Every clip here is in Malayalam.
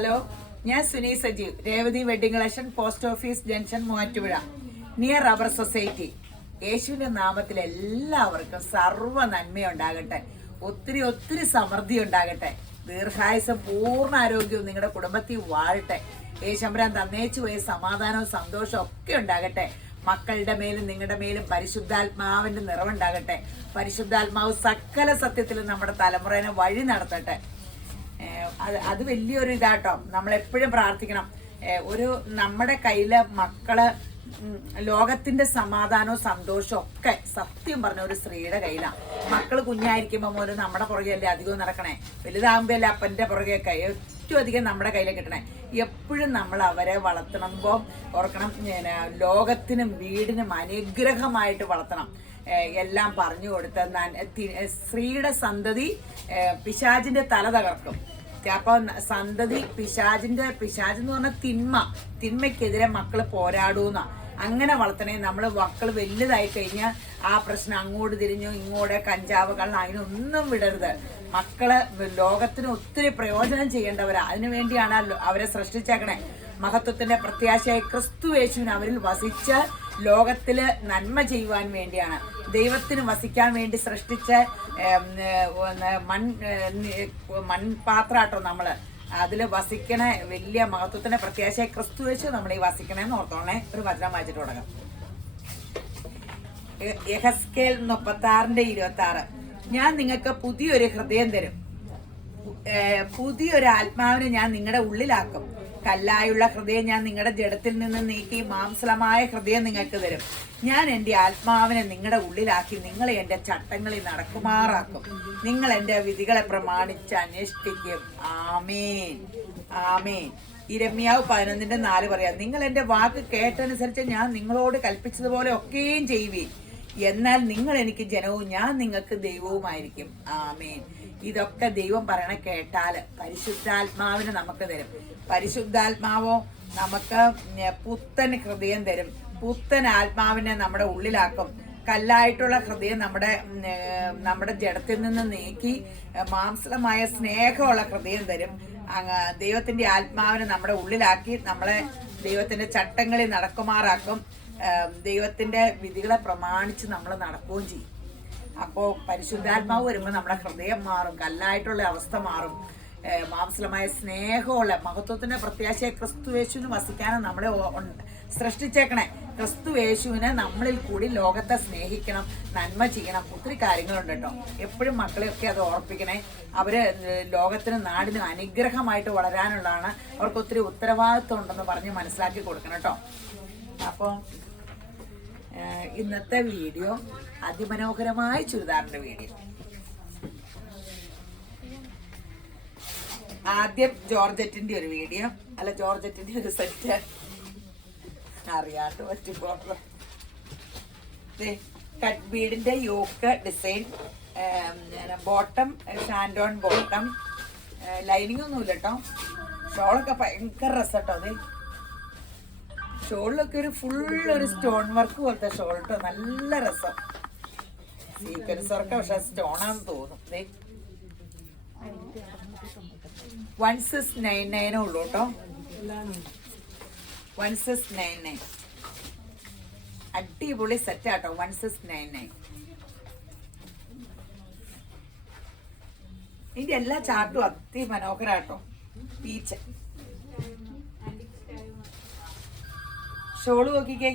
ഹലോ, ഞാൻ Suni Sajeev, Revathi wedding collection, post office junction, Muvattupuzha, near rubber society. യേശുവിന്റെ നാമത്തിൽ എല്ലാവർക്കും സർവ്വ നന്മയുണ്ടാകട്ടെ, ഒത്തിരി ഒത്തിരി സമൃദ്ധി ഉണ്ടാകട്ടെ, ദീർഘായുസം പൂർണ്ണ ആരോഗ്യവും നിങ്ങളുടെ കുടുംബത്തിൽ വാഴട്ടെ. യേശുമ്പരാൻ തന്നേച്ചു പോയ സമാധാനവും സന്തോഷവും ഒക്കെ ഉണ്ടാകട്ടെ. മക്കളുടെ മേലും നിങ്ങളുടെ മേലും പരിശുദ്ധാത്മാവിന്റെ നിറവുണ്ടാകട്ടെ. പരിശുദ്ധാത്മാവ് സകല സത്യത്തിലും നമ്മുടെ തലമുറേനെ വഴി നടത്തട്ടെ. അത് വലിയൊരു ഇതാട്ടോ. നമ്മളെപ്പോഴും പ്രാർത്ഥിക്കണം. നമ്മുടെ കയ്യില് മക്കള് ലോകത്തിന്റെ സമാധാനവും സന്തോഷവും ഒക്കെ സത്യം പറഞ്ഞ ഒരു സ്ത്രീയുടെ കയ്യിലാണ്. മക്കള് കുഞ്ഞായിരിക്കുമ്പോ പോലും നമ്മുടെ പുറകെയല്ലേ അധികവും നടക്കണേ. വലുതാകുമ്പോ അല്ലേ അപ്പന്റെ പുറകെയൊക്കെ ഏറ്റവും അധികം നമ്മുടെ കയ്യിലെ കിട്ടണേ. എപ്പോഴും നമ്മൾ അവരെ വളർത്തണമ്പോ ഓർക്കണം, ലോകത്തിനും വീടിനും അനുഗ്രഹമായിട്ട് വളർത്തണം. എല്ലാം പറഞ്ഞു കൊടുത്ത സ്ത്രീയുടെ സന്തതി പിശാചിന്റെ തല തകർക്കും. അപ്പൊ സന്തതി പിശാചെന്ന് പറഞ്ഞ തിന്മയ്ക്കെതിരെ മക്കള് പോരാടൂന്ന അങ്ങനെ വളർത്തണേ. നമ്മള് മക്കള് വലുതായി കഴിഞ്ഞാൽ ആ പ്രശ്നം അങ്ങോട്ട് തിരിഞ്ഞു ഇങ്ങോട്ട് കഞ്ചാവ് കള്ള് അതിനൊന്നും വിടരുത്. മക്കള് ലോകത്തിന് ഒത്തിരി പ്രയോജനം ചെയ്യേണ്ടവരാ. അതിനുവേണ്ടിയാണ് അവരെ സൃഷ്ടിച്ചേക്കണേ. മഹത്വത്തിന്റെ പ്രത്യാശയായി ക്രിസ്തു യേശുവിന് അവരിൽ വസിച്ച് ലോകത്തില് നന്മ ചെയ്യുവാൻ വേണ്ടിയാണ്. ദൈവത്തിന് വസിക്കാൻ വേണ്ടി സൃഷ്ടിച്ച മൺപാത്രാട്ടോ നമ്മള്. അതില് വസിക്കണ വലിയ മഹത്വത്തിന്റെ പ്രത്യാശയായി ക്രിസ്തു യേശു നമ്മളീ വസിക്കണേന്ന് ഓർത്തോണേ. ഒരു വചനം വായിച്ചിട്ട് തുടങ്ങാം. യെഹെസ്കേൽ 36:26. ഞാൻ നിങ്ങൾക്ക് പുതിയൊരു ഹൃദയം തരും, പുതിയൊരു ആത്മാവിനെ ഞാൻ നിങ്ങളുടെ ഉള്ളിലാക്കും. കല്ലായുള്ള ഹൃദയം ഞാൻ നിങ്ങളുടെ ജഡത്തിൽ നിന്ന് നീക്കി മാംസളമായ ഹൃദയം നിങ്ങൾക്ക് തരും. ഞാൻ എൻ്റെ ആത്മാവിനെ നിങ്ങളുടെ ഉള്ളിലാക്കി നിങ്ങളെ എൻ്റെ ചട്ടങ്ങളിൽ നടക്കുമാറാക്കും. നിങ്ങൾ എൻ്റെ വിധികളെ പ്രമാണിച്ച് അനുഷ്ഠിക്കും. ആമേൻ, ആമേൻ. യിരെമ്യാവ് 11:4 പറയാം, നിങ്ങൾ എൻ്റെ വാക്ക് കേട്ടനുസരിച്ച് ഞാൻ നിങ്ങളോട് കൽപ്പിച്ചതുപോലെ ഒക്കെയും ചെയ്യുവീൻ. എന്നാൽ നിങ്ങൾ എനിക്ക് ജനവും ഞാൻ നിങ്ങൾക്ക് ദൈവവുമായിരിക്കും. ആമേൻ. ഇതൊക്കെ ദൈവം പറയണ കേട്ടാല് പരിശുദ്ധാത്മാവിന് നമുക്ക് തരും. പരിശുദ്ധാത്മാവോ നമുക്ക് പുത്തൻ ഹൃദയം തരും. പുത്തൻ ആത്മാവിനെ നമ്മുടെ ഉള്ളിലാക്കും. കല്ലായിട്ടുള്ള ഹൃദയം നമ്മുടെ ജഡത്തിൽ നിന്ന് നീക്കി മാംസളമായ സ്നേഹമുള്ള ഹൃദയം തരും. ദൈവത്തിന്റെ ആത്മാവിനെ നമ്മുടെ ഉള്ളിലാക്കി നമ്മളെ ദൈവത്തിന്റെ ചട്ടങ്ങളിൽ നടക്കുമാറാക്കും. ദൈവത്തിന്റെ വിധികളെ പ്രമാണിച്ച് നമ്മൾ നടക്കുകയും ചെയ്യും. അപ്പോൾ പരിശുദ്ധാത്മാവ് വരുമ്പോൾ നമ്മുടെ ഹൃദയം മാറും, കല്ലായിട്ടുള്ള അവസ്ഥ മാറും. മാംസലമായ സ്നേഹമുള്ള മഹത്വത്തിന്റെ പ്രത്യാശയെ ക്രിസ്തു യേശുവിന് വസിക്കാനും നമ്മളെ സൃഷ്ടിച്ചേക്കണേ. ക്രിസ്തു യേശുവിനെ നമ്മളിൽ കൂടി ലോകത്തെ സ്നേഹിക്കണം, നന്മ ചെയ്യണം. ഒത്തിരി കാര്യങ്ങളുണ്ട് കേട്ടോ. എപ്പോഴും മക്കളെയൊക്കെ അത് ഓർപ്പിക്കണേ. അവര് ലോകത്തിനും നാടിനും അനുഗ്രഹമായിട്ട് വളരാനുള്ളതാണ്. അവർക്ക് ഒത്തിരി ഉത്തരവാദിത്വം ഉണ്ടെന്ന് പറഞ്ഞ് മനസ്സിലാക്കി കൊടുക്കണം കേട്ടോ. അപ്പോൾ ഇന്നത്തെ വീഡിയോ അതിമനോഹരമായ ചുരിദാറിന്റെ വീഡിയോ. ആദ്യം ജോർജറ്റിന്റെ ഒരു വീഡിയോ, അല്ല ജോർജറ്റിന്റെ ഒരു സെറ്റ് അറിയാണ്ട് പറ്റുമ്പോ കട്ട് ബീഡിന്റെ yoke design, bottom shantoon bottom, lining ഒന്നുമില്ല കേട്ടോ. ഷോളൊക്കെ ഭയങ്കര രസട്ടോ. അതെ, ഷോളിലൊക്കെ ഒരു ഫുൾ സ്റ്റോൺ വർക്ക് പോലത്തെ ഷോൾ കേട്ടോ. നല്ല രസം. സീക്വൻസ് വർക്ക്, പക്ഷെ സ്റ്റോണാന്ന് തോന്നും. 1699 ഉള്ളൂ കേട്ടോ. 1699 അടിപൊളി സെറ്റാട്ടോ. 1699 ഇതിന്റെ എല്ലാ ചാർട്ടും അതിമനോഹരാട്ടോ. പീച്ച് ഷോള് നോക്കിക്കേ.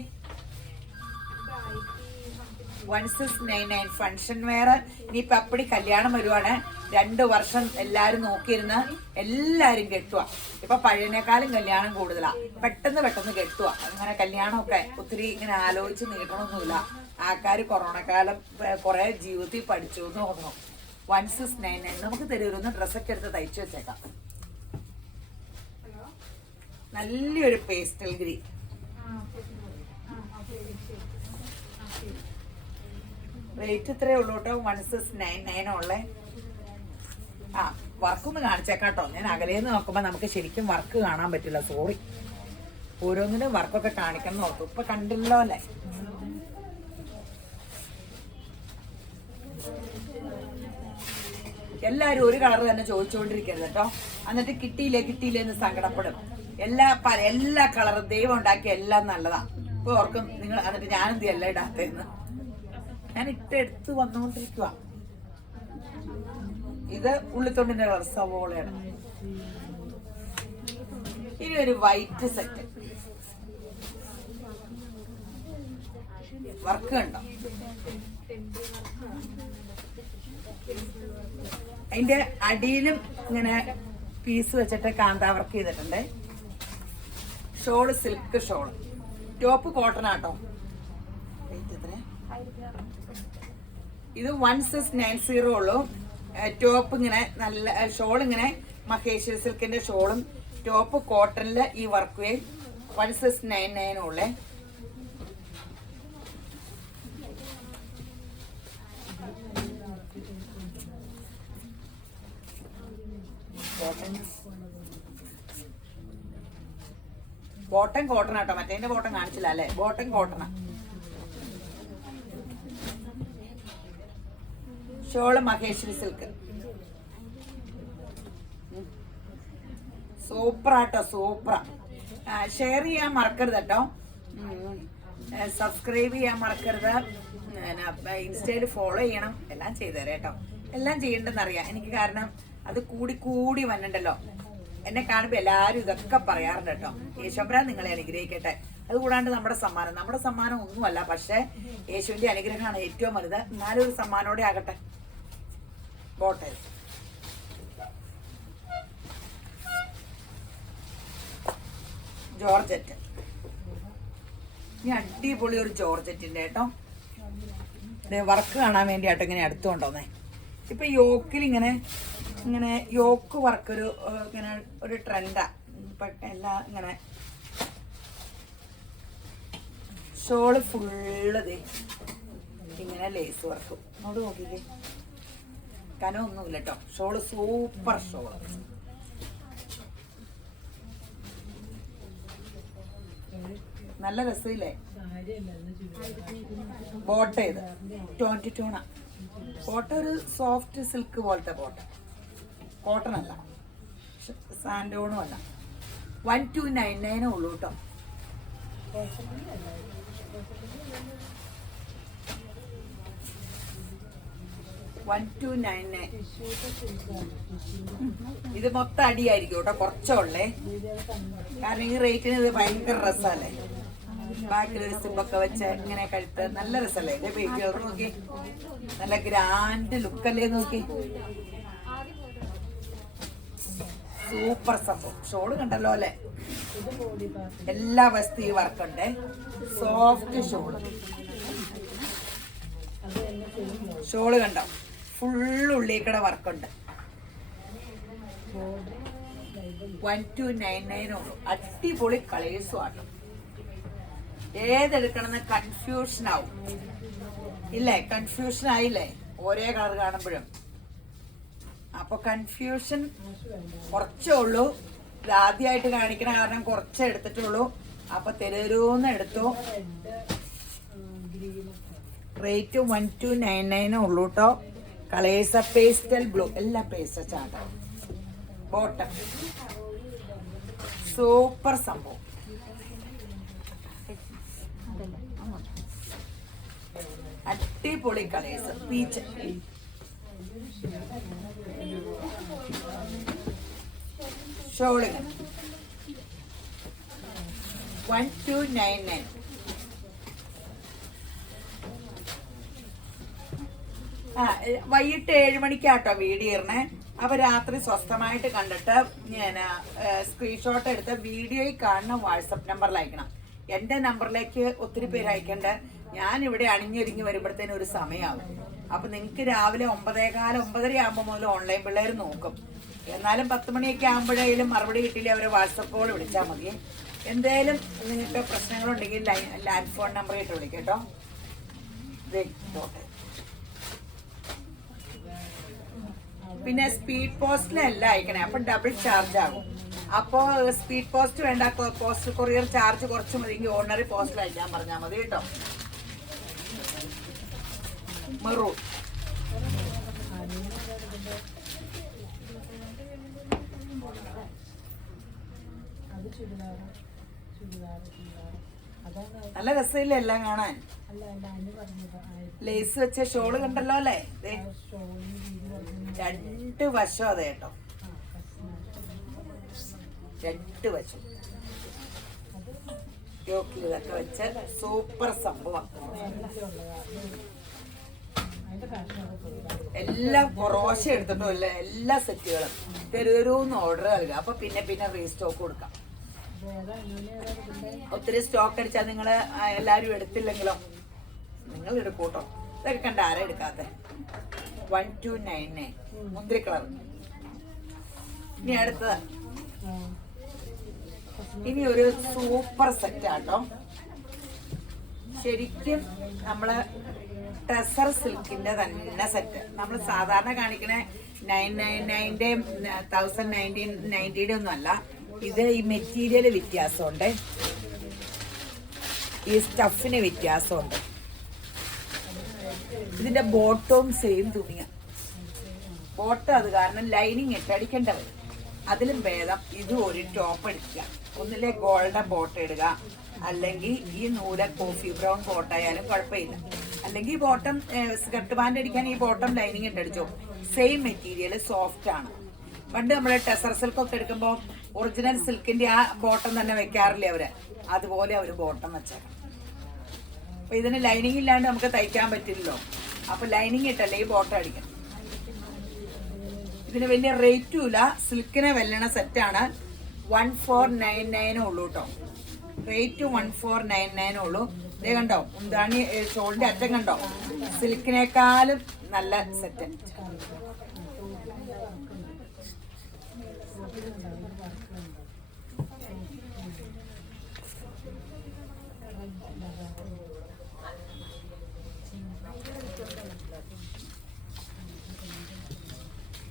1699 ഫങ്ഷൻ വെയർ. ഇനിയിപ്പൊ അപ്പടി കല്യാണം വരുവാണ്. 2 വർഷം എല്ലാരും നോക്കിയിരുന്ന് എല്ലാരും കെട്ടുക. ഇപ്പൊ പഴയനേക്കാളും കല്യാണം കൂടുതലാ. പെട്ടെന്ന് കെട്ടുക. അങ്ങനെ കല്യാണമൊക്കെ ഒത്തിരി ഇങ്ങനെ ആലോചിച്ച് നീട്ടണമൊന്നുമില്ല. ആൾക്കാര് കൊറോണ കാലം കുറെ ജീവിതത്തിൽ പഠിച്ചു എന്ന് തോന്നുന്നു. 1699 നമുക്ക് തരുന്ന ഡ്രസ്സൊക്കെ എടുത്ത് തയ്ച്ചു വെച്ചേക്കാം. നല്ലൊരു പേസ്റ്റൽ ഗ്രീൻ. റേറ്റ് ഇത്രയേ ഉള്ളൂ കേട്ടോ. 1699 ഉള്ളേ. വർക്കൊന്ന് കാണിച്ചേക്കാട്ടോ. ഞാൻ അകലേന്ന് നോക്കുമ്പോ നമുക്ക് ശരിക്കും വർക്ക് കാണാൻ പറ്റില്ല. സോറി. ഓരോന്നിനും വർക്കൊക്കെ കാണിക്കണം നോക്കും. ഇപ്പൊ കണ്ടില്ലോ അല്ലേ. എല്ലാരും ഒരു കളർ തന്നെ ചോദിച്ചുകൊണ്ടിരിക്കരുത് കേട്ടോ. എന്നിട്ട് കിട്ടിയില്ലേ എന്ന് സങ്കടപ്പെടും. എല്ലാ കളറും ദൈവം ഉണ്ടാക്കിയ എല്ലാം നല്ലതാ. ഇപ്പൊ ഓർക്കും നിങ്ങൾ, എന്നിട്ട് ഞാനെന്ത് എല്ലാം ഇടാത്തേന്ന്. ഞാൻ എടുത്ത് വന്നുകൊണ്ടിരിക്കുക. ഇത് ഉള്ളിത്തൊണ്ടിന്റെ കളർ സവോളയാണ്. ഇനി ഒരു വൈറ്റ് സെറ്റ് വർക്ക് കണ്ടോ? അതിന്റെ അടിയിലും ഇങ്ങനെ പീസ് വെച്ചിട്ട് കാന്താ വർക്ക് ചെയ്തിട്ടുണ്ട്. Shawl silk shawl, top cotton ആട്ടോ. ഇത് 1690 ഉള്ളൂ. ടോപ്പ് ഇങ്ങനെ നല്ല ഷോൾ, ഇങ്ങനെ മഹേശ്വരി സിൽക്കിന്റെ ഷോളും ടോപ്പ് കോട്ടണില് ഈ വർക്ക് 1699 ഉള്ളേ. ബോട്ടം കോട്ടൺ ആട്ടോ, മറ്റേന്റെ ബോട്ടം കാണിച്ചില്ല അല്ലെ? ബോട്ടം കോട്ടണാ. Shawl Maheshwari silk. സൂപ്പറാട്ടോ, സൂപ്പറാ. ഷെയർ ചെയ്യാൻ മറക്കരുത് കേട്ടോ, സബ്സ്ക്രൈബ് ചെയ്യാൻ മറക്കരുത്, ഇൻസ്റ്റയിൽ ഫോളോ ചെയ്യണം. എല്ലാം ചെയ്തുതരാം കേട്ടോ. എല്ലാം ചെയ്യണ്ടെന്നറിയാം എനിക്ക്, കാരണം അത് കൂടി വന്നിട്ടുണ്ടല്ലോ. എന്നെ കാണുമ്പോൾ എല്ലാവരും ഇതൊക്കെ പറയാറുണ്ട് കേട്ടോ. യേശുബ്രാൻ നിങ്ങളെ അനുഗ്രഹിക്കട്ടെ. അതുകൂടാണ്ട് നമ്മുടെ സമ്മാനം ഒന്നുമല്ല, പക്ഷെ യേശുവിന്റെ അനുഗ്രഹമാണ് ഏറ്റവും വലുത്. എന്നാലും ഒരു സമ്മാനോടെ ആകട്ടെ. ബോട്ടെ ജോർജറ്റ്, ഈ അടിപൊളി ഒരു ജോർജറ്റിന്റെ കേട്ടോ. വർക്ക് കാണാൻ വേണ്ടി ആട്ടോ ഇങ്ങനെ അടുത്ത് കൊണ്ടുവന്നേ. ഇപ്പൊ യോക്കിൽ ഇങ്ങനെ യോക്ക് വർക്ക് ഇങ്ങനെ ഒരു ട്രെൻഡാ. ഇപ്പൊ എല്ലാം ഇങ്ങനെ ഷോള് ഫുള്ള് ഇങ്ങനെ ലേസ് വർക്കും. അങ്ങോട്ട് നോക്കിക്കേ, കനമൊന്നുമില്ല കേട്ടോ. Shawl super shawl. നല്ല രസമില്ലേ? ബോട്ട ഇത് 22 ബോട്ട, ഒരു സോഫ്റ്റ് സിൽക്ക് പോലത്തെ ബോട്ട, കോട്ടൺ അല്ല, സാൻഡോണും അല്ല. 1299 ഉള്ളൂ കേട്ടോ. ഇത് മൊത്തം അടിയായിരിക്കും കേട്ടോ, കുറച്ചുള്ളേ. കാരണം ഈ റേറ്റിന് ഇത് ഭയങ്കര രസമല്ലേ. ബാക്കിലൊരു സിബൊക്കെ വെച്ച് ഇങ്ങനെ കഴുത്ത് നല്ല രസമല്ലേ. ഇത് പേജ് നോക്കി, നല്ല ഗ്രാൻഡ് ലുക്കല്ലേ നോക്കി. സൂപ്പർ സംഭവം. ഷോള് കണ്ടല്ലോ അല്ലെ? എല്ലാ വസ്തു ഈ വർക്കുണ്ട്. സോഫ്റ്റ് ഷോള് കണ്ടോ? ഫുള്ള് ഉള്ളിക്കട വർക്കുണ്ട്. 1299 ഉള്ളൂ. അടിപൊളി കളേഴ്സും ആണ്. ഏതെടുക്കണമെന്ന് കൺഫ്യൂഷൻ ആവും ഇല്ലേ? കൺഫ്യൂഷൻ ആയില്ലേ ഓരോ കളർ കാണുമ്പോഴും? അപ്പൊ കൺഫ്യൂഷൻ കുറച്ചേ ഉള്ളൂ. ഇത് ആദ്യമായിട്ട് കാണിക്കണ കാരണം കുറച്ചേ എടുത്തിട്ടുള്ളൂ. അപ്പൊ തെരൂന്ന് എടുത്തു. റേറ്റ് 1299 ഉള്ളൂ കേട്ടോ. കളേഴ്സ് പേസ്റ്റൽ ബ്ലൂ, എല്ലാം പേസ്റ്റൽ ചാട്ടോ. ബോട്ടം സൂപ്പർ സംഭവം. അടിപൊളി കളേഴ്സ്. Peach shawl 1299. വൈകിട്ട് 7 മണിക്കാട്ടോ വീഡിയോ ഇറണേ. അപ്പൊ രാത്രി സ്വസ്ഥമായിട്ട് കണ്ടിട്ട് ഞാൻ സ്ക്രീൻഷോട്ട് എടുത്ത് വീഡിയോയിൽ കാണുന്ന വാട്സപ്പ് നമ്പറിൽ അയക്കണം. എന്റെ നമ്പറിലേക്ക് ഒത്തിരി പേര് അയക്കണ്ട. ഞാൻ ഇവിടെ അണിഞ്ഞൊരുങ്ങി വരുമ്പോഴത്തേനും ഒരു സമയമാകും. അപ്പൊ നിങ്ങക്ക് രാവിലെ 9:15 9:30 ആകുമ്പോൾ മുതൽ ഓൺലൈൻ പിള്ളേർ നോക്കും. എന്നാലും 10 മണിയൊക്കെ ആകുമ്പോഴേലും മറുപടി കിട്ടിയില്ലേ അവരെ വാട്സപ്പ് കോൾ വിളിച്ചാൽ മതി. എന്തായാലും നിങ്ങൾക്ക് പ്രശ്നങ്ങളുണ്ടെങ്കിൽ ലാൻഡ് ഫോൺ നമ്പർ ഇട്ട് വിളിക്കട്ടോ. പിന്നെ സ്പീഡ് പോസ്റ്റിലല്ല അയക്കണേ, അപ്പൊ ഡബിൾ ചാർജ് ആകും. അപ്പോ സ്പീഡ് പോസ്റ്റ് വേണ്ട, പോസ്റ്റ് കൊറിയർ ചാർജ് കുറച്ച് മതി. ഓർഡിനറി പോസ്റ്റിൽ അയക്കാൻ പറഞ്ഞാൽ മതി കേട്ടോ. മെറൂൺ നല്ല രസമില്ല എല്ലാം കാണാൻ. ലേസ് വെച്ച ഷോള് കണ്ടല്ലോ അല്ലേ? 2 വശം അതെ കേട്ടോ, 2 വശം യോക്കിൽ ഇതൊക്കെ വെച്ച സൂപ്പർ സംഭവം. എല്ലാം കുറോശ എടുത്തിട്ടോ അല്ലേ, എല്ലാ സെറ്റുകളും തെരുതെരൂന്ന് ഓർഡർ നൽകുക. അപ്പൊ പിന്നെ റീസ്റ്റോക്ക് കൊടുക്കാം. ഒത്തിരി സ്റ്റോക്ക് അടിച്ചാൽ നിങ്ങൾ എല്ലാരും എടുത്തില്ലെങ്കിലോ നിങ്ങൾ എടുക്കൂട്ടോ. ഇതൊക്കെ കണ്ട ആരാ എടുക്കാത്ത? 1299 മുന്തിരി കളർ. ഇനി അടുത്തത്, ഇനി ഒരു സൂപ്പർ സെറ്റ് ആട്ടോ. ശരിക്കും നമ്മള് ടെസർ സിൽക്കിന്റെ തന്നെ സെറ്റ്. നമ്മൾ സാധാരണ കാണിക്കണ 999ന്റെയും 1090യുടെ ഒന്നും അല്ല. ഇത് ഈ മെറ്റീരിയല് വ്യത്യാസമുണ്ട്, ഈ സ്റ്റഫിന് വ്യത്യാസമുണ്ട്. ഇതിന്റെ ബോട്ടവും സെയിം തുണിയ. ബോട്ടം അത് കാരണം ലൈനിങ് ഇട്ടടിക്കേണ്ട വരും. അതിലും ഭേദം ഇത് ഒരു ടോപ്പ് എടുക്കുക. ഒന്നിലെ ഗോൾഡൻ ബോട്ടം ഇടുക, അല്ലെങ്കിൽ ഈ നൂല കോഫി ബ്രൗൺ ബോട്ടായാലും കുഴപ്പമില്ല. അല്ലെങ്കിൽ ബോട്ടം സ്കർട്ട് പാൻറ് അടിക്കാൻ ഈ ബോട്ടം ലൈനിങ് ഇട്ടടിച്ചോ. സെയിം മെറ്റീരിയൽ, സോഫ്റ്റ് ആണ്. പണ്ട് നമ്മള് ടെസർ സിൽക്ക് ഒക്കെ എടുക്കുമ്പോൾ ഒറിജിനൽ സിൽക്കിന്റെ ആ ബോട്ടം തന്നെ വെക്കാറില്ലേ അവര്, അതുപോലെ അവര് ബോട്ടം വെച്ചേക്കണം. അപ്പൊ ഇതിന് ലൈനിങ് ഇല്ലാണ്ട് നമുക്ക് തയ്ക്കാൻ പറ്റില്ലല്ലോ. അപ്പൊ ലൈനിങ് ഇട്ടല്ലേ ഈ ബോട്ടം അടിക്കണം. ഇതിന് വലിയ റേറ്റും ഇല്ല, സിൽക്കിനെ വെല്ലണ സെറ്റാണ്. 1499 ഉള്ളൂ കേട്ടോ. റേറ്റ് 1499 ഉള്ളൂ. ഇതേ കണ്ടോ, എന്താണ് ഷോളിന്റെ അറ്റം കണ്ടോ, സിൽക്കിനേക്കാളും നല്ല സെറ്റ്.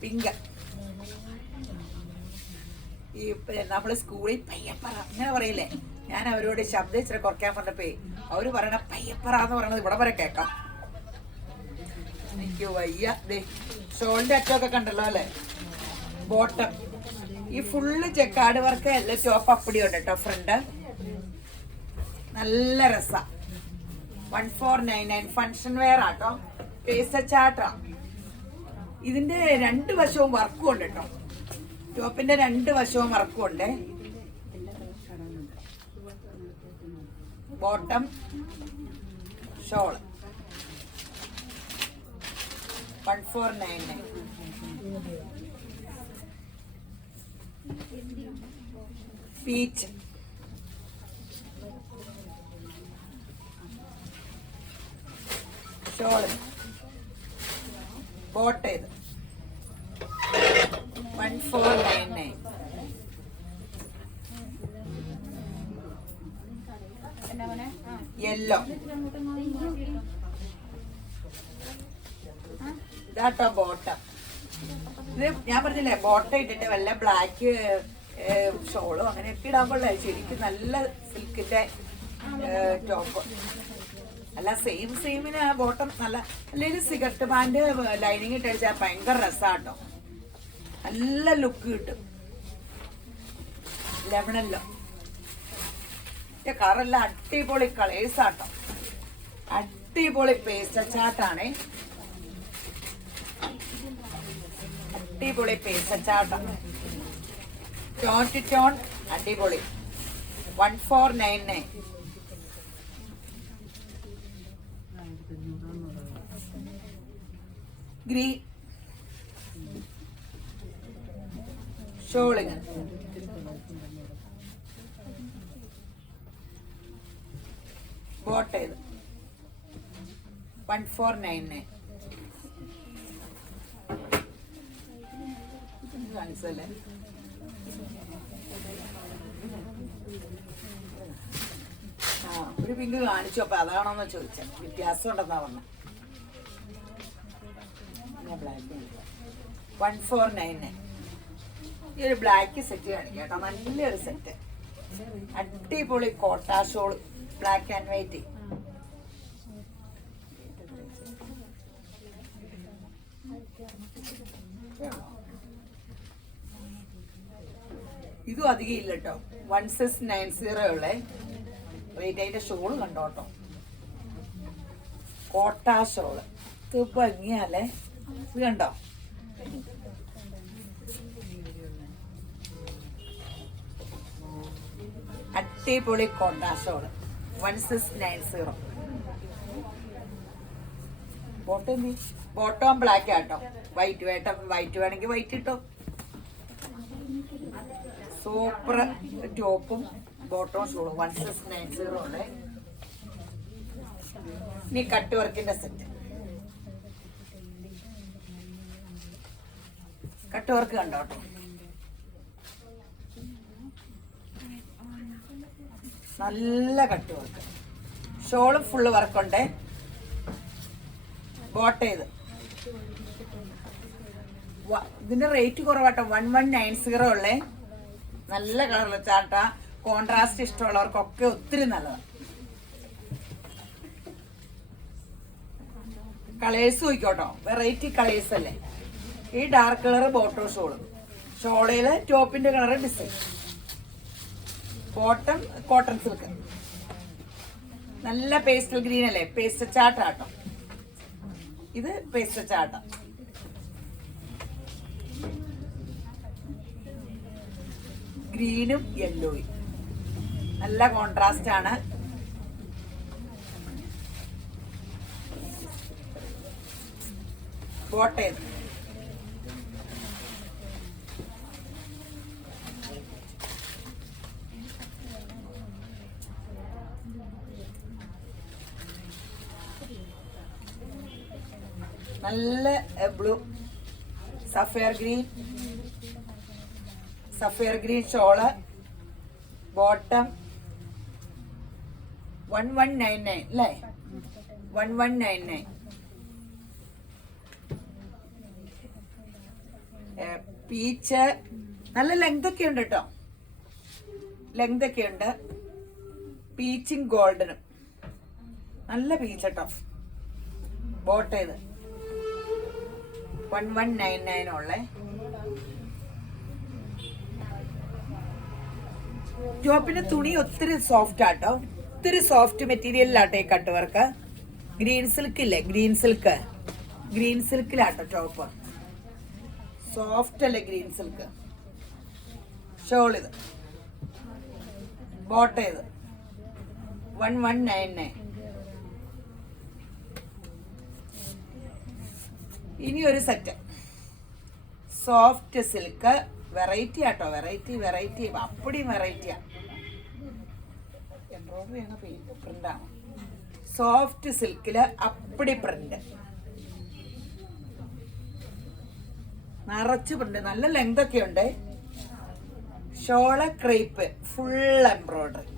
പിങ്ക്. ഈ നമ്മള് സ്കൂളിൽ പയ്യപ്പറ അങ്ങനെ പറയില്ലേ, ഞാൻ അവരോട് ശബ്ദം ഇച്ചിരി കുറയ്ക്കാൻ പറഞ്ഞപ്പോ അവര് പറയണ പയ്യപ്പറ എന്ന് പറയണത് ഇവിടെ വരെ കേക്കാം. എനിക്ക് വയ്യ. ഷോളിന്റെ അറ്റമൊക്കെ കണ്ടല്ലോ അല്ലെ. ബോട്ടം ഈ ഫുള്ള് ചെക്കാട് വർക്ക്, എല്ലാം ടോപ്പ് അപ്പടി ഉണ്ട് കേട്ടോ. ഫ്രണ്ട് നല്ല രസ. 1499 ഫങ്ഷൻ വെയർ ആട്ടോ. പേസ ചാട്ടാ. ഇതിന്റെ 2 വശവും വർക്കും ഉണ്ട് കേട്ടോ. ടോപ്പിന്റെ 2 വശവും വർക്കും ഉണ്ട്. Bottom shawl 1499. Peach shawl boat ഇത് 1499. യെല്ലോ ഇതാട്ടോ ബോട്ടം. ഇത് ഞാൻ പറഞ്ഞില്ലേ, ബോട്ടം ഇട്ടിട്ട് വല്ല ബ്ലാക്ക് ഷോളോ അങ്ങനെയൊക്കെ ഇടാൻ കൊള്ളാം. ശരിക്കും നല്ല സിൽക്കിന്റെ ടോപ്പ് അല്ല, സെയിമിന് ബോട്ടം നല്ല. അല്ലെങ്കിൽ സിഗരറ്റ് പാൻറ് ലൈനിങ് ഇട്ടടിച്ചാൽ ഭയങ്കര രസാട്ടോ, നല്ല ലുക്ക് കിട്ടും. ലെമണല്ലോ കളറെല്ലാം അടിപൊളി കളേഴ്സ് ആട്ടോ. അടിപൊളി പേസ്റ്റ് ചാട്ടാണേ, അടിപൊളി പേസ്റ്റ് ചാട്ടം. ടോൺ ടു ടോൺ അടിപൊളി. 1499. ഗ്രീൻ ഷോളിങ് ബോട്ട് ചെയ്ത് 1499. കാണിച്ചല്ലേ. ഒരു പിങ്ക് കാണിച്ചു, അപ്പൊ അതാണോന്ന് ചോദിച്ചത്. വ്യത്യാസം ഉണ്ടെന്നാ പറഞ്ഞ. 1499. ഈ ഒരു ബ്ലാക്ക് സെറ്റ് കാണിക്കാം കേട്ടോ. നല്ലൊരു സെറ്റ്, അടിപൊളി Kota shawl, black and white. ഇതും അധികം ഇല്ല കേട്ടോ. 1690 ഉള്ളേ റേറ്റ്. അതിന്റെ ഷോള് കണ്ടോ കേട്ടോ, കോട്ടാ ഷോള്. ഇത് ഭംഗിയല്ലേ, ഇത് കണ്ടോ. അടിപൊളി കോട്ടാ ഷോള് 1690. ബോട്ടം ബ്ലാക്ക് ആട്ടോ, വൈറ്റ് വൈറ്റ് വേണമെങ്കിൽ വൈറ്റ് ഇട്ടോ. സൂപ്പർ ടോപ്പും ബോട്ടവും ഷോളും 1690 ഉള്ളേ. ഇനി കട്ട് വർക്കിന്റെ സെറ്റ്. കട്ട് വർക്ക് കണ്ടോട്ടോ, നല്ല കട്ട് വർക്ക്. ഷോള് ഫുള്ള് വർക്കുണ്ടേ. ബോട്ടേത് ഇതിന്റെ റേറ്റ് കുറവാട്ടോ, 1190 ഉള്ളേ. നല്ല കളറുള്ള ചാട്ട. കോൺട്രാസ്റ്റ് ഇഷ്ടമുള്ളവർക്കൊക്കെ ഒത്തിരി നല്ലതാണ്. കളേഴ്സ് നോക്കിക്കോട്ടോ, വെറൈറ്റി കളേഴ്സ് അല്ലേ. ഈ ഡാർക്ക് കളർ ബോട്ടോ ഷോള്, ഷോളയില് ടോപ്പിന്റെ colour design. Bottom cotton silk, നല്ല പേസ്റ്റൽ ഗ്രീൻ അല്ലേ, പേസ്റ്റ് ചാട്ടാട്ടോ. ഇത് പേസ്റ്റ് ചാട്ട. ഗ്രീനും യെല്ലോയും നല്ല കോൺട്രാസ്റ്റ് ആണ്. ബോട്ടേത് നല്ല blue, sapphire green shawl. Bottom 1199 അല്ലേ, 1199. പീച്ച് നല്ല ലെങ്ത് ഒക്കെ ഉണ്ട് കേട്ടോ, ലെങ്ത് ഒക്കെ ഉണ്ട്. പീച്ചും ഗോൾഡനും നല്ല പീച്ച് കേട്ടോ. ബോട്ടേത് 1199 ഉള്ളേ. ടോപ്പിന്റെ തുണി ഒത്തിരി സോഫ്റ്റ് ആട്ടോ, ഒത്തിരി സോഫ്റ്റ് മെറ്റീരിയലിലാട്ടോ ഈ കട്ട് വർക്ക്. ഗ്രീൻ സിൽക്ക് ഇല്ലേ, ഗ്രീൻ സിൽക്കിലാട്ടോ ടോപ്പ്. സോഫ്റ്റ് അല്ലേ ഗ്രീൻ സിൽക്ക്. ഷോൾ ഇത്, ബോട്ടേത് 1199. ഇനി ഒരു സെറ്റ് സോഫ്റ്റ് സിൽക്ക്, വെറൈറ്റി ആട്ടോ, വെറൈറ്റി അപ്പടിയും വെറൈറ്റിയാ. എംബ്രോയിഡറി ആണ്, പ്രിന്റാണ്. സോഫ്റ്റ് സിൽക്കില് അപ്പടി പ്രിന്റ്, നിറച്ച് പ്രിന്റ്, നല്ല ലെങ്ത് ഒക്കെ ഉണ്ട്. Shawl crepe, full embroidery.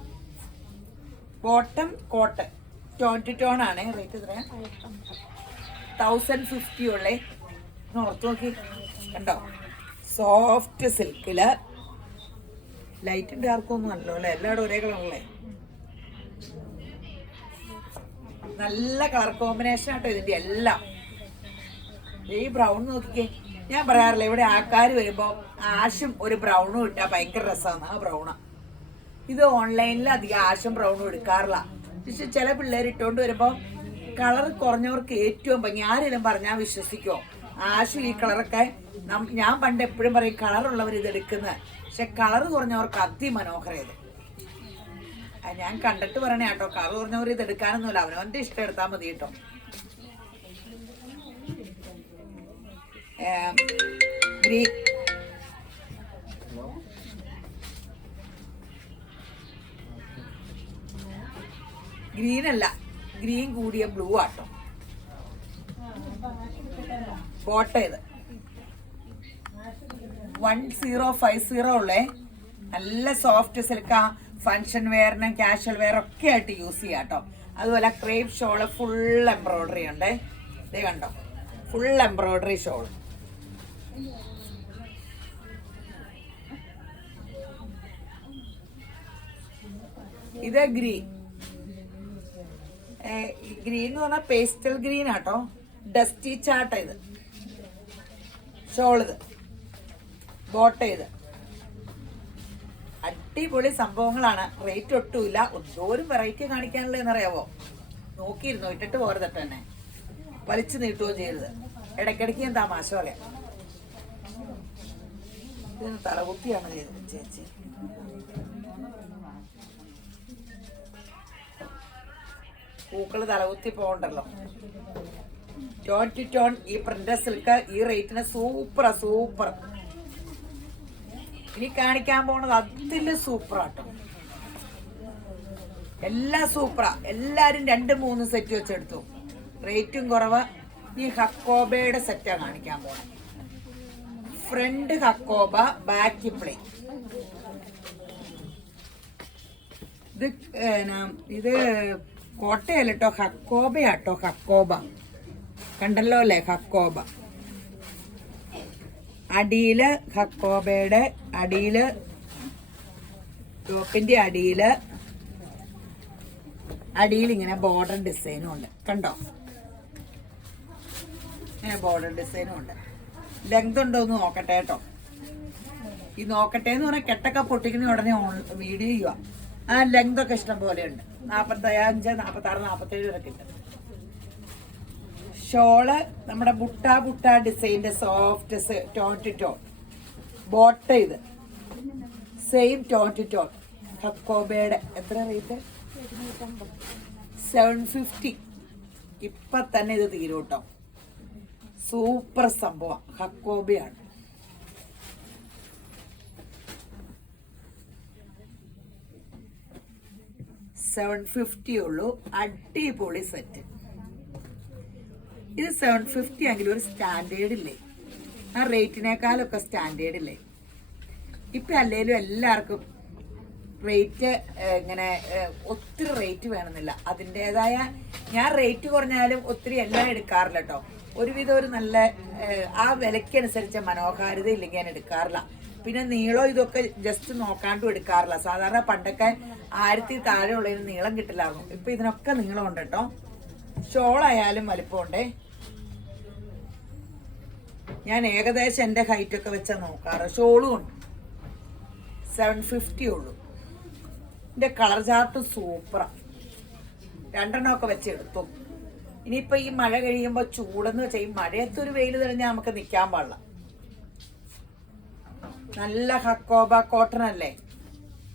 Bottom cotton, tone to tone ആണ്. റേറ്റ് എത്രയാ? 1050 ഉള്ളേ. ഓർത്ത് നോക്കി കണ്ടോ, സോഫ്റ്റ് സിൽക്കില്. ലൈറ്റും ഡാർക്കും ഒന്നും അല്ലോ അല്ലേ, എല്ലാവരും ഒരേ കളറല്ലേ. നല്ല കളർ കോമ്പിനേഷൻ ആട്ടോ ഇതിന്റെ എല്ലാം. ഈ ബ്രൗൺ നോക്കിക്കേ, ഞാൻ പറയാറില്ല ഇവിടെ ആൾക്കാർ വരുമ്പോ ആഷും ഒരു ബ്രൗണും ഇട്ടാ ഭയങ്കര രസമാണ്. ആ ബ്രൗണാ ഇത്. ഓൺലൈനിൽ അധികം ആഷും ബ്രൗണും എടുക്കാറില്ല. പക്ഷെ ചില പിള്ളേർ ഇട്ടുകൊണ്ട് വരുമ്പോ കളർ കുറഞ്ഞവർക്ക് ഏറ്റവും ഭംഗി. ആരെങ്കിലും പറഞ്ഞാൽ വിശ്വസിക്കുമോ? ആഷും ഈ കളറൊക്കെ ഞാൻ പണ്ട് എപ്പോഴും പറയും കളറുള്ളവർ ഇത് എടുക്കുന്നത്, പക്ഷെ കളർ കുറഞ്ഞവർക്ക് അതിമനോഹരം ഇത്. ഞാൻ കണ്ടിട്ട് പറയണേ കേട്ടോ, കളർ കുറഞ്ഞവർ ഇത് എടുക്കാനൊന്നുമില്ല, അവനവന്റെ ഇഷ്ടം എടുത്താൽ മതി കേട്ടോ. ഗ്രീൻ അല്ല, ഗ്രീൻ കൂടിയ ബ്ലൂ ആട്ടോ. ബോട്ടേത് 1050 ഉള്ളേ. നല്ല സോഫ്റ്റ് സിൽക്കാ. ഫങ്ഷൻ വെയറിനും കാഷ്വൽ വെയർ ഒക്കെ ആയിട്ട് യൂസ് ചെയ്യാം കേട്ടോ. അതുപോലെ ക്രേപ്പ് ഷോള് ഫുൾ എംബ്രോയിഡറി ഉണ്ട്. ഇത് കണ്ടോ, ഫുൾ എംബ്രോയിഡറി ഷോള്. ഇത് ഗ്രീൻ എന്ന് പറഞ്ഞാൽ പേസ്റ്റൽ ഗ്രീൻ ആട്ടോ. ഡസ്റ്റി ചാട്ട ഇത്. ഷോൾ ഇത്, ബോട്ട ഇത്. അടിപൊളി സംഭവങ്ങളാണ്. റേറ്റ് ഒട്ടുമില്ല. എന്തോരം വെറൈറ്റി കാണിക്കാനുള്ള എന്നറിയാവോ. നോക്കിയിരുന്നോ, ഇട്ടിട്ട് പോരുതട്ടെ തന്നെ, വലിച്ചു നീട്ടുകയോ ചെയ്യരുത്. ഇടയ്ക്കിടയ്ക്ക് ഞാൻ തമാശ പറയാം. ഇതിന് തലകുത്തിയാണ് ചെയ്തത് ചേച്ചി. പൂക്കള് തലകുത്തി പോകണ്ടല്ലോ. ടോൺ ടു ടോൺ ഈ പ്രിന്റഡ് സിൽക്ക് ഈ റേറ്റിന് സൂപ്പറാ, സൂപ്പർ. ഇനി കാണിക്കാൻ പോണത് അതില് സൂപ്പറാട്ടോ. എല്ലാം സൂപ്പറാ. എല്ലാരും 2-3 സെറ്റ് വെച്ചെടുത്തു. റേറ്റും കുറവ്. ഈ ഹക്കോബയുടെ സെറ്റാ കാണിക്കാൻ പോണേ. Front Hakoba, back plain. ഇത് കോട്ടയല്ല കേട്ടോ, ഹക്കോബയാട്ടോ. ഹക്കോബ കണ്ടല്ലോ അല്ലേ, ഹക്കോബ. അടിയില് ഹക്കോബയുടെ അടിയില്, ടോപ്പിന്റെ അടിയിൽ ഇങ്ങനെ ബോർഡർ ഡിസൈനും ഉണ്ട്. കണ്ടോ, ഇങ്ങനെ ബോർഡർ ഡിസൈനും ഉണ്ട്. ലെങ്ത് ഉണ്ടോ എന്ന് നോക്കട്ടെ കേട്ടോ. ഈ നോക്കട്ടെ എന്ന് പറഞ്ഞാൽ കെട്ടൊക്കെ പൊട്ടിക്കുന്ന ഉടനെ വീഡിയോ ചെയ്യുക. ആ ലെങ്ത് ഒക്കെ ഇഷ്ടം പോലെ ഉണ്ട്. 45, 46, 47 വരെ കിട്ടും. ഷോള് നമ്മുടെ ബുട്ട ഡിസൈൻ്റെ സോഫ്റ്റ് ടോൺ ടു ടോൺ. ബോട്ട ഇത് സെയിം ടോൺ ടു ടോൺ. ഹക്കോബയുടെ എത്ര റേറ്റ്? 750. ഇപ്പൊ തന്നെ ഇത് തീരും കേട്ടോ. സൂപ്പർ സംഭവം. ഹക്കോബയാണ്. $750 ഉള്ളൂ. അടിപൊളി സെറ്റ്. ഇത് 750 എങ്കിലും ഒരു സ്റ്റാൻഡേർഡ് ഇല്ലേ, ആ റേറ്റിനേക്കാളൊക്കെ സ്റ്റാൻഡേർഡ് ഇല്ലേ. ഇപ്പൊ അല്ലേലും എല്ലാവർക്കും റേറ്റ് ഇങ്ങനെ ഒത്തിരി റേറ്റ് വേണമെന്നില്ല. അതിൻ്റെതായ ഞാൻ റേറ്റ് കുറഞ്ഞാലും ഒത്തിരി എല്ലാം എടുക്കാറില്ല കേട്ടോ. ഒരുവിധം ഒരു നല്ല ആ വിലയ്ക്കനുസരിച്ച് മനോഹാരിത ഇല്ലെങ്കിൽ ഞാൻ എടുക്കാറില്ല. പിന്നെ നീളം ഇതൊക്കെ ജസ്റ്റ് നോക്കാണ്ടും എടുക്കാറില്ല. സാധാരണ പണ്ടൊക്കെ 1000 താഴെ ഉള്ളതിന് നീളം കിട്ടില്ലായിരുന്നു. ഇപ്പൊ ഇതിനൊക്കെ നീളമുണ്ട് കേട്ടോ. ഷോളായാലും വലിപ്പമുണ്ടേ. ഞാൻ ഏകദേശം എൻ്റെ ഹൈറ്റൊക്കെ വെച്ചാൽ നോക്കാറ്. ഷോളും ഉണ്ട്. 750 ഉള്ളൂ. എൻ്റെ കളർ ചാർട്ട് സൂപ്പറാണ്. 2 എണ്ണമൊക്കെ വെച്ചെടുത്തു. ഇനിയിപ്പോൾ ഈ മഴ കഴിയുമ്പോൾ ചൂടെന്ന് വെച്ചാൽ ഈ മഴയത്തൊരു വെയിൽ തെളിഞ്ഞാൽ നമുക്ക് നിൽക്കാൻ പാടില്ല. നല്ല ഹക്കോബ കോട്ടൺ അല്ലേ.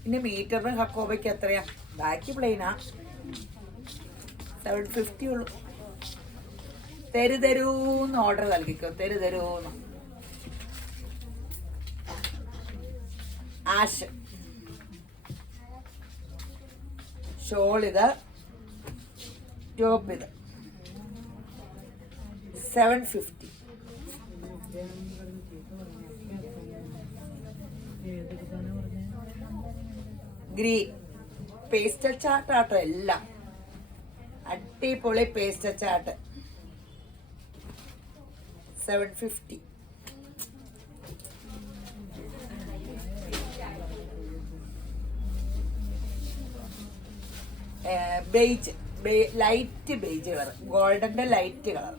ഇനി മീറ്ററിന് ഹക്കോബയ്ക്ക് എത്രയാ? ബാക്കി പ്ലെയിനാ. 750 ഉള്ളൂ. തരൂന്ന് ഓർഡർ നൽകിക്കോ. തരൂന്ന്. ആഷ് ഷോൾ ഇത്, ടോപ്പ് ഇത്. 750. ഗ്രീൻ പേസ്റ്റൽ ചാർട്ട് ആട്ടോ. എല്ലാം അടിപൊളി pastel chart. 750. Beige, light beige colour, ഗോൾഡന്റെ ലൈറ്റ് കളർ.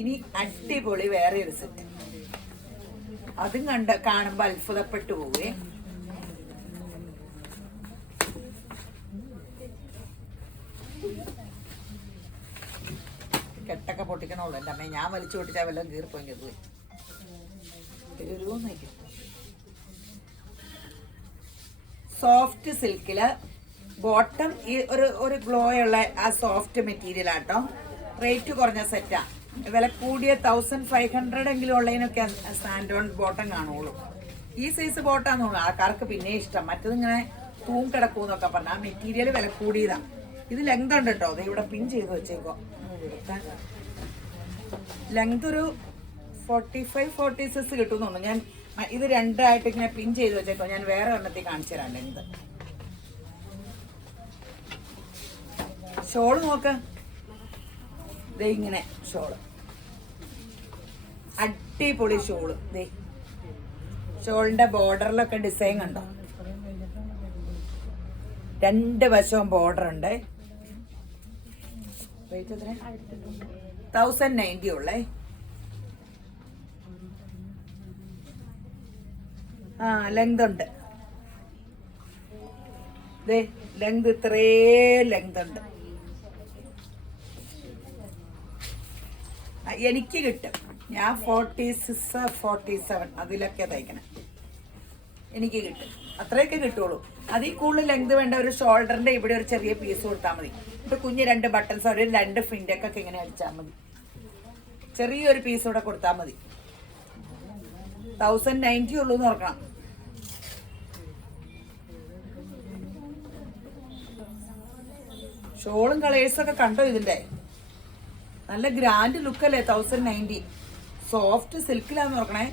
ഇനി അടിപൊളി വേറെ ഒരു സെറ്റ്. അതും കാണുമ്പോ അത്ഭുതപ്പെട്ടു പോവേ. കെട്ടൊക്കെ പൊട്ടിക്കണുള്ളൂ. എൻ്റെ അമ്മ ഞാൻ വലിച്ചു പൊട്ടിച്ചാൽ വല്ലതും കീറിപ്പോയി. സോഫ്റ്റ് സിൽക്കില് ബോട്ടം ഈ ഒരു ഗ്ലോ ഉള്ള ആ സോഫ്റ്റ് മെറ്റീരിയൽ ആട്ടോ. റേറ്റ് കുറഞ്ഞ സെറ്റാ. വില കൂടിയ 1500 എങ്കിലും ഉള്ളതിനൊക്കെ സാൻഡോൺ ബോട്ടം കാണുള്ളൂ. ഈ സൈസ് ബോട്ടാന്ന് തോന്നുന്നു ആൾക്കാർക്ക് പിന്നെ ഇഷ്ടം. മറ്റത് ഇങ്ങനെ തൂം കിടക്കൂന്നൊക്കെ പറഞ്ഞ ആ മെറ്റീരിയൽ വില കൂടിയതാ. ഇത് ലെങ്ത് ഉണ്ട് കേട്ടോ. അത് ഇവിടെ പിൻ ചെയ്ത് വെച്ചേക്കോ. ലെങ്ത് ഒരു 45-46 കിട്ടും തോന്നുന്നു. ഞാൻ ഇത് 2 ആയിട്ട് ഇങ്ങനെ പിൻ ചെയ്ത് വെച്ചേക്കോ. ഞാൻ വേറെ എണ്ണത്തിൽ കാണിച്ചു തരാം ലെങ്ത്. ഷോള് നോക്ക്. ദേ ഇങ്ങനെ ഷോള്, അടിപൊളി ഷോള്. ദേ ഷോളിന്റെ ബോർഡറിലൊക്കെ ഡിസൈൻ കണ്ടോ. 2 വശവും ബോർഡർ ഉണ്ട്. 1090 ഉള്ളേ. ലെങ്ത് ഉണ്ട്. ലെങ്ത് ഇത്രേ ലെങ്ത് ഉണ്ട്. എനിക്ക് കിട്ടും. ഞാൻ 46 47 അതിലൊക്കെ തയ്ക്കണം. എനിക്ക് കിട്ടും. അത്രയൊക്കെ കിട്ടുള്ളൂ. അതിൽ കൂടുതൽ ലെങ്ത് വേണ്ട. ഒരു ഷോൾഡറിന്റെ ഇവിടെ ഒരു ചെറിയ പീസ് കൊടുത്താൽ മതി. ഇപ്പൊ കുഞ്ഞ് 2 ബട്ടൺസ് ഒരു 2 ഫിൻഡൊക്കെ ഇങ്ങനെ അടിച്ചാൽ മതി. ചെറിയൊരു പീസ് ഇവിടെ കൊടുത്താൽ മതി. 1090 ഉള്ളൂ എന്ന് ഓർക്കണം. ഷോളും കളേഴ്സൊക്കെ കണ്ടോ ഇതിന്റെ? നല്ല ഗ്രാൻഡ് ലുക്ക് അല്ലേ? 1090. സോഫ്റ്റ് സിൽക്കിലാന്ന് നോക്കണേ.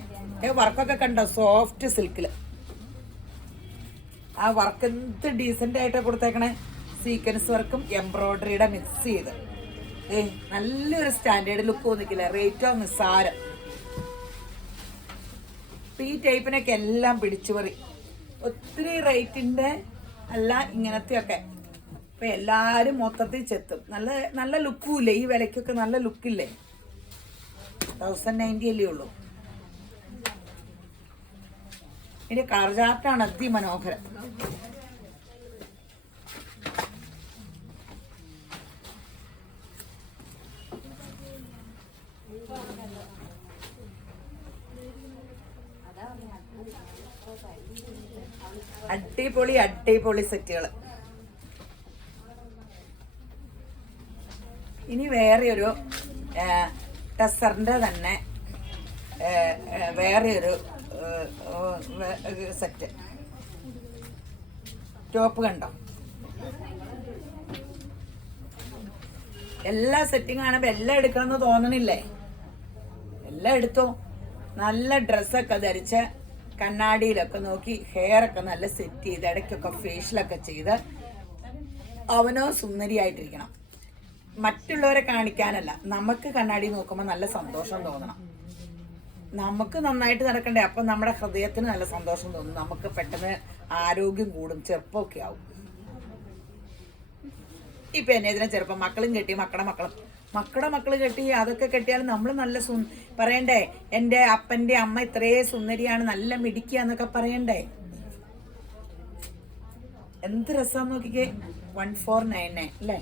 വർക്കൊക്കെ കണ്ടോ? സോഫ്റ്റ് സിൽക്കില്. ആ വർക്ക് എന്ത് ഡീസന്റ് ആയിട്ട് കൊടുത്തേക്കണേ. സീക്വൻസ് വർക്കും എംബ്രോയിഡറിയുടെ മിക്സ് ചെയ്ത് നല്ലൊരു സ്റ്റാൻഡേർഡ് ലുക്ക് തോന്നിക്കില്ല. റേറ്റോ നിസ്സാരം. ഈ ടൈപ്പിനൊക്കെ എല്ലാം പിടിച്ചുപറി. ഒത്തിരി റേറ്റിന്റെ അല്ല ഇങ്ങനത്തെയൊക്കെ. അപ്പൊ എല്ലാരും മൊത്തത്തിൽ ചെത്തും. നല്ല നല്ല ലുക്കും ഇല്ലേ? ഈ വിലക്കൊക്കെ നല്ല ലുക്കില്ലേ? 1090 അല്ലേ ഉള്ളൂ. ഇതിന്റെ കളർ ചാർട്ടാണ് അതിമനോഹരം. അടിപൊളി അടിപൊളി സെറ്റുകൾ. ഇനി വേറെ ഒരു ടെസറിന്റെ തന്നെ വേറെ ഒരു സെറ്റ് ടോപ്പ് കണ്ടോ? എല്ലാ സെറ്റിങ് കാണുമ്പോ എല്ലാം എടുക്കണമെന്ന് തോന്നണില്ലേ? എല്ലാം എടുത്തോ. നല്ല ഡ്രസ്സൊക്കെ ധരിച്ച് കണ്ണാടിയിലൊക്കെ നോക്കി ഹെയറൊക്കെ നല്ല സെറ്റ് ചെയ്ത് ഇടയ്ക്കൊക്കെ ഫേഷ്യലൊക്കെ ചെയ്ത് അവനോ സുന്ദരിയായിട്ടിരിക്കണം. മറ്റുള്ളവരെ കാണിക്കാനല്ല, നമുക്ക് കണ്ണാടി നോക്കുമ്പോൾ നല്ല സന്തോഷം തോന്നണം. നമുക്ക് നന്നായിട്ട് നടക്കണ്ടേ? അപ്പം നമ്മുടെ ഹൃദയത്തിന് നല്ല സന്തോഷം തോന്നും. നമുക്ക് പെട്ടെന്ന് ആരോഗ്യം കൂടും, ചെറുപ്പമൊക്കെ ആവും. ഇപ്പൊ എന്നെ ഇതിനെ ചെറുപ്പം മക്കളും കെട്ടി, മക്കളുടെ മക്കള് കെട്ടി, അതൊക്കെ കെട്ടിയാലും നമ്മൾ നല്ല പറയണ്ടേ? എൻ്റെ അപ്പൻ്റെ അമ്മ ഇത്രേ സുന്ദരിയാണ്, നല്ല മിടിക്കുകന്നൊക്കെ പറയണ്ടേ? എന്ത് രസാന്ന് നോക്കിക്കേ. 1499 അല്ലേ?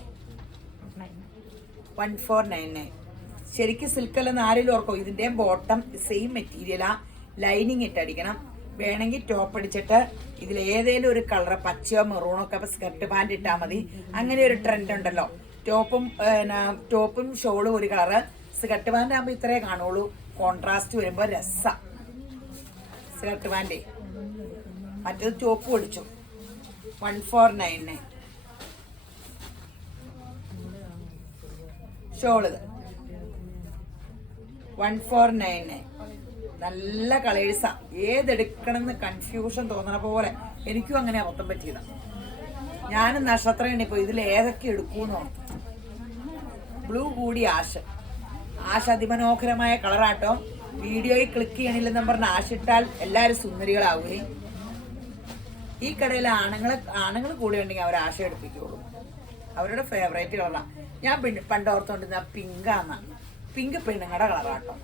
1499. ശരിക്കും സിൽക്കല്ലെന്ന് ആരെങ്കിലും ഓർക്കോ? ഇതിന്റെ ബോട്ടം സെയിം മെറ്റീരിയലാ. ലൈനിങ് ഇട്ടടിക്കണം. വേണമെങ്കിൽ ടോപ്പ് അടിച്ചിട്ട് ഇതിൽ ഏതെങ്കിലും ഒരു കളർ, പച്ചയോ മെറൂണോ ഒക്കെ സ്കർട്ട് പാൻറ് ഇട്ടാൽ മതി. അങ്ങനെ ഒരു ട്രെൻഡ് ഉണ്ടല്ലോ. ടോപ്പും ഷോളും ഒരു കളറ്, സ്കർട്ട് പാൻറ് ആകുമ്പോൾ ഇത്രേ കാണുള്ളൂ. കോൺട്രാസ്റ്റ് വരുമ്പോൾ രസ. സ്കർട്ട് പാൻറ് മറ്റേത് ടോപ്പ് പൊടിച്ചു. 1499. ഷോള് 1499. നല്ല കളേഴ്സാ. ഏതെടുക്കണമെന്ന് കൺഫ്യൂഷൻ തോന്നണ പോലെ എനിക്കും അങ്ങനെ അബദ്ധം പറ്റിയതാ. ഞാനും നക്ഷത്രം എണ്ണിപ്പോ ഇതിൽ ഏതൊക്കെ എടുക്കൂന്ന് ഓർത്തു. ബ്ലൂ കൂടി ആഷ് അതിമനോഹരമായ കളറാട്ടോ. വീഡിയോയിൽ ക്ലിക്ക് ചെയ്യണില്ലെന്നും പറഞ്ഞ് ആഷിട്ടാൽ എല്ലാവരും സുന്ദരികളാവുകയും. ഈ കടയിൽ ആണുങ്ങൾ കൂടി ഉണ്ടെങ്കിൽ അവർ ആശ എടുപ്പിക്കുള്ളൂ. അവരുടെ ഫേവറേറ്റ് കളറാണ്. ഞാൻ പണ്ട് ഓർത്തോണ്ടിരുന്ന പിങ്കാന്ന. പിങ്ക് പെണ്ണുങ്ങളുടെ കളറാട്ടോ.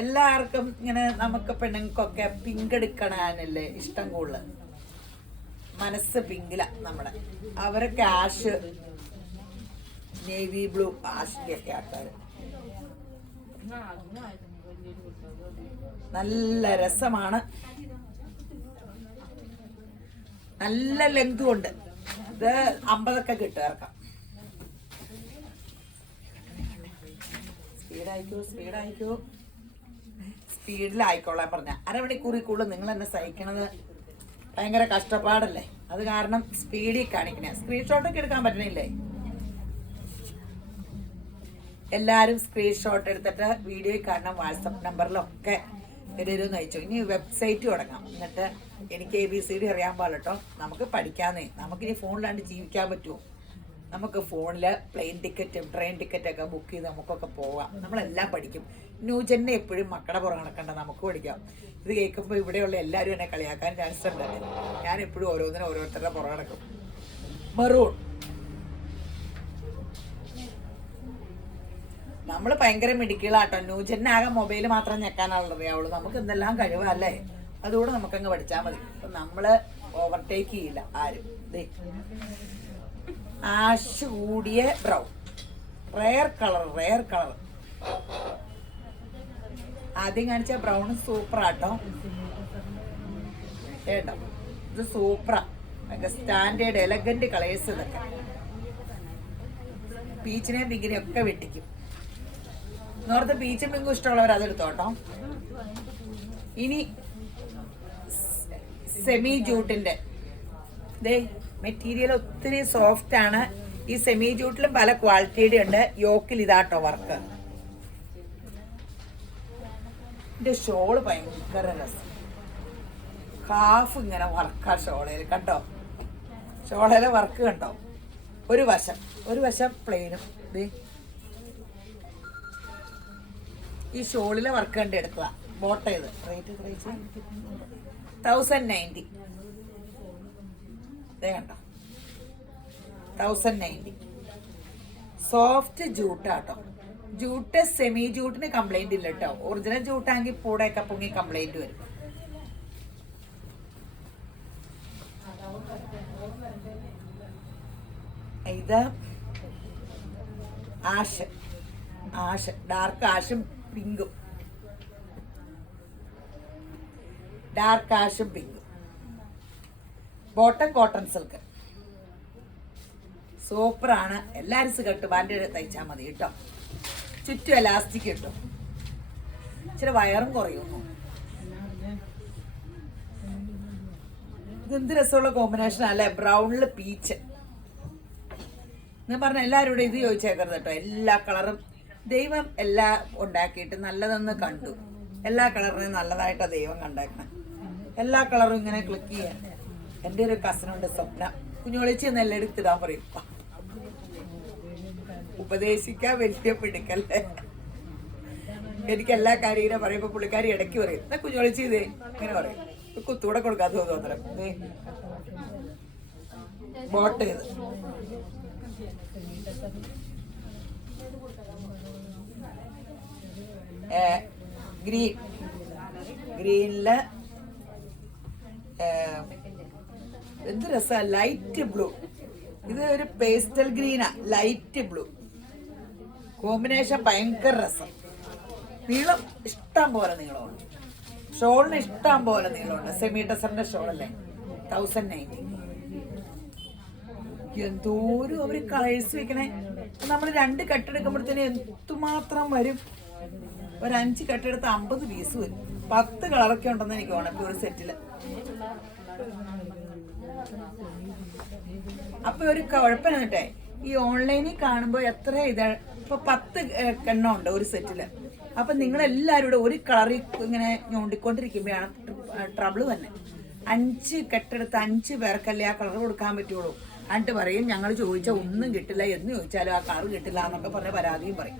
എല്ലാവർക്കും ഇങ്ങനെ നമുക്ക് പെണ്ണുങ്ങൾക്കൊക്കെ പിങ്ക് എടുക്കണല്ലേ ഇഷ്ടം കൂടുതൽ. മനസ്സ് പിങ്കില നമ്മുടെ. അവരൊക്കെ ആഷ്, നേവി ബ്ലൂ, ആഷിന്റെ ഒക്കെ ആൾക്കാർ. നല്ല രസമാണ്. നല്ല ലെങ്തും ഉണ്ട്. ഇത് 50 കിട്ടും ഇറക്കാം. സ്പീഡിലായിക്കോളാൻ പറഞ്ഞ അരമണിക്കൂറിൽ കൂടുതൽ നിങ്ങൾ എന്നെ സഹിക്കണത് ഭയങ്കര കഷ്ടപ്പാടല്ലേ? അത് കാരണം സ്പീഡിൽ കാണിക്കണേ. സ്ക്രീൻഷോട്ടൊക്കെ എടുക്കാൻ പറ്റണില്ലേ? എല്ലാവരും സ്ക്രീൻഷോട്ട് എടുത്തിട്ട് വീഡിയോയിൽ കാണണം. വാട്സപ്പ് നമ്പറിലൊക്കെ തരുമെന്ന് അയച്ചു. ഇനി വെബ്സൈറ്റ് തുടങ്ങാം. എന്നിട്ട് എനിക്ക് ABCD അറിയാൻ പാടില്ലോ. നമുക്ക് പഠിക്കാന്നേ. നമുക്കിനി ഫോണിലാണ്ട് ജീവിക്കാൻ പറ്റുമോ? നമുക്ക് ഫോണിൽ പ്ലെയിൻ ടിക്കറ്റും ട്രെയിൻ ടിക്കറ്റൊക്കെ ബുക്ക് ചെയ്ത് നമുക്കൊക്കെ പോവാം. നമ്മളെല്ലാം പഠിക്കും. ന്യൂജനെ എപ്പോഴും മക്കളുടെ പുറം നടക്കണ്ട, നമുക്ക് പഠിക്കാം. ഇത് കേൾക്കുമ്പോൾ ഇവിടെയുള്ള എല്ലാവരും എന്നെ കളിയാക്കാൻ ചാൻസ് ഉണ്ട്. ഞാൻ എപ്പോഴും ഓരോരുത്തരുടെ പുറം നടക്കും. മെറൂൺ നമ്മൾ ഭയങ്കര മിടുക്കികളാട്ടോ. ന്യൂജനാകെ മൊബൈൽ മാത്രം ഞെക്കാനാണല്ലോ അറിയാവുള്ളൂ. നമുക്ക് എന്തെല്ലാം കഴിവല്ലേ, അതുകൂടെ നമുക്കങ്ങ് പഠിച്ചാൽ മതി. അപ്പൊ നമ്മള് ഓവർടേക്ക് ചെയ്യില്ല ആരും. ആഷ് കൂടിയ ബ്രൗൺ, റെയർ കളർ. ആദ്യം കാണിച്ച ബ്രൗൺ സൂപ്പറാട്ടോ കേട്ടോ. ഇത് സൂപ്പറാ, സ്റ്റാൻഡേർഡ് എലഗന്റ് കളേഴ്സ്. ഇതൊക്കെ പീച്ചിനെയും പിങ്കിനെയും ഒക്കെ വെട്ടിക്കും. നോർത്ത് പീച്ചും പിങ്കും ഇഷ്ടമുള്ളവർ അതെടുത്തോട്ടോ. ഇനി സെമി ജൂട്ടിന്റെ മെറ്റീരിയൽ ഒത്തിരി സോഫ്റ്റ് ആണ്. ഈ സെമി ജൂട്ടിലും പല ക്വാളിറ്റിയുടെ ഉണ്ട്. യോക്കിൽ ഇതാട്ടോ വർക്ക്. ഇതിന്റെ ഷോള് ഭയങ്കര രസം. ഹാഫ് ഇങ്ങനെ വർക്കാ ഷോളയിൽ കണ്ടോ. ഷോളയിലെ വർക്ക് കണ്ടോ. ഒരു വശം പ്ലെയിനും. ഈ ഷോളിലെ വർക്ക് കണ്ട് എടുക്കുക. ബോട്ട ഇത് റേറ്റ് 1090. കണ്ടോ 1090. സോഫ്റ്റ് ജൂട്ടാട്ടോ. ജൂട്ട് സെമി ജൂട്ടിന് കംപ്ലൈന്റ് ഇല്ല കേട്ടോ. ഒറിജിനൽ ജൂട്ടാണെങ്കിൽ പൂടെയൊക്കെ പൊങ്ങി കംപ്ലൈന്റ് വരും. ഇത് ആഷ് ഡാർക്ക് ആഷും പിങ്കും. ബോട്ടം കോട്ടൺ സിൽക്ക് സൂപ്പറാണ്. എല്ലാരും സിഗട്ട് ബാൻഡ് തയ്ച്ചാൽ മതി കേട്ടോ. ചുറ്റും എലാസ്റ്റിക് കിട്ടും. ഇച്ചിരി വയറും കുറയുന്നു. ഇതെന്ത് രസമുള്ള കോമ്പിനേഷൻ അല്ലേ. ബ്രൗണില് പീച്ച്. ഞാൻ പറഞ്ഞ എല്ലാവരും ഇവിടെ ഇത് ചോദിച്ചേക്കരുത് കേട്ടോ. എല്ലാ കളറും ദൈവം എല്ലാം ഉണ്ടാക്കിയിട്ട് നല്ലതെന്ന് കണ്ടു. എല്ലാ കളറിനും നല്ലതായിട്ടാണ് ദൈവം കണ്ടേക്കണം. എല്ലാ കളറും ഇങ്ങനെ ക്ലിക്ക് ചെയ്യാൻ. എൻ്റെ ഒരു കസിനുണ്ട് സ്വപ്ന. കുഞ്ഞോളിച്ച് എന്നെല്ലാം എടുത്തിടാൻ പറയും. ഉപദേശിക്കാൻ വലിയ പിടിക്കല്ലേ. എനിക്ക് എല്ലാ കാര്യം ഇങ്ങനെ പറയുമ്പോ പുള്ളിക്കാരി ഇടയ്ക്ക് പറയും, എന്നാ കുഞ്ഞോളിച്ച് ഇതേ ഇങ്ങനെ പറയും. കുത്തൂടെ കൊടുക്കാത്ത തോന്നണം. ബോട്ട് ചെയ്ത് ഗ്രീനില് എന്ത് രസാ. Light blue. ഇത് ഒരു പേസ്റ്റൽ ഗ്രീനാ. ലൈറ്റ് ബ്ലൂ കോമ്പിനേഷൻ ഭയങ്കര രസം. നീളം ഇഷ്ടം പോലെ നീളമുണ്ട്. ഷോളിന് ഇഷ്ടം പോലെ നീളമുണ്ട്. സെമി ടെസറിന്റെ ഷോളല്ലേ. 1090. എന്തോരും അവര് കളേഴ്സ് വെക്കണേ. നമ്മൾ 2 കെട്ടെടുക്കുമ്പോഴത്തേന് എന്തുമാത്രം വരും. ഒരു 5 കെട്ടെടുത്ത് 50 പീസ് വരും. 10 കളറൊക്കെ ഉണ്ടെന്ന് എനിക്ക് തോന്നുന്നു ഒരു സെറ്റില്. അപ്പൊ ഒരു കുഴപ്പമില്ലേ, ഈ ഓൺലൈനിൽ കാണുമ്പോ എത്ര ഇപ്പൊ 10 എണ്ണം ഉണ്ട് ഒരു സെറ്റില്. അപ്പൊ നിങ്ങളെല്ലാരും കൂടെ ഒരു കളറിൽ ഇങ്ങനെ ഞോണ്ടിക്കൊണ്ടിരിക്കുമ്പോഴാണ് ട്രബിള് തന്നെ. 5 കെട്ടെടുത്ത് 5 പേർക്കല്ലേ ആ കളർ കൊടുക്കാൻ പറ്റുള്ളൂ. എന്നിട്ട് പറയും ഞങ്ങൾ ചോദിച്ചാൽ ഒന്നും കിട്ടില്ല, എന്ന് ചോദിച്ചാലും ആ കളർ കിട്ടില്ല എന്നൊക്കെ പറഞ്ഞ പരാതിയും പറയും.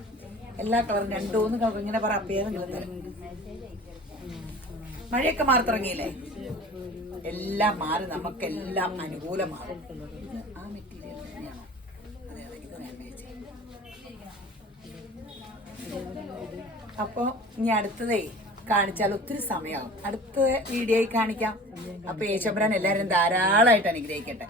എല്ലാ കളറും 2-3 കളർ ഇങ്ങനെ പറ അപ്പേന്ന് തരും. മഴയൊക്കെ മാറി തുടങ്ങിയില്ലേ. എല്ലാം മാറി, നമുക്കെല്ലാം അനുകൂലമാകും. ആ മെറ്റീരിയൽ തന്നെയാണോ? അതെ അതെ, ഇത് ഞാൻ അപ്പൊ ഇനി അടുത്തതേ കാണിച്ചാൽ ഒത്തിരി സമയമാകും. അടുത്ത വീഡിയോയിൽ കാണിക്കാം. അപ്പൊ യേശുബ്രാൻ എല്ലാവരും ധാരാളമായിട്ട് അനുഗ്രഹിക്കട്ടെ.